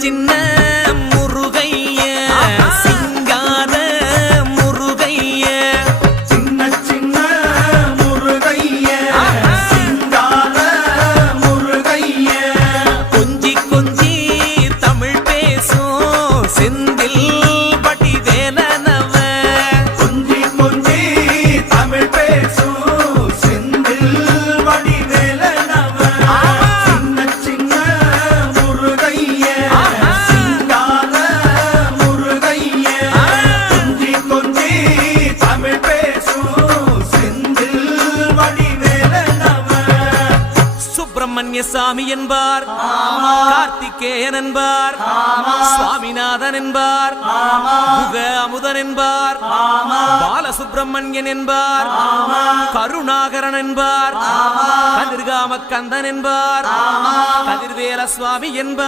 சின்ன முருகைய சிங்கார முருகைய சின்ன சின்ன முருகைய சிங்கார முருகைய கொஞ்சி கொஞ்சி தமிழ் பேசும் செந்தில் பட்டி வேலனவ கொஞ்சி கொஞ்சி தமிழ் பேசும் செந்தில் படி வேலனவ சின்ன சின்ன முருகைய சிங்கார முருகைய கொஞ்சி கொஞ்சி தமிழ் பேசும் செந்தில் படி வேலனவ சுப்பிரமணிய சாமி என்பார் கார்த்திகேயன் என்பார் சுவாமிநாதன் என்பார் முக அமுதன் என்பார் பாலசுப்பிரமணியன் என்பார் கருணாகரன் என்பார் கதிர்காம கந்தன் என்பார் கதிர்வேல சுவாமி என்பார்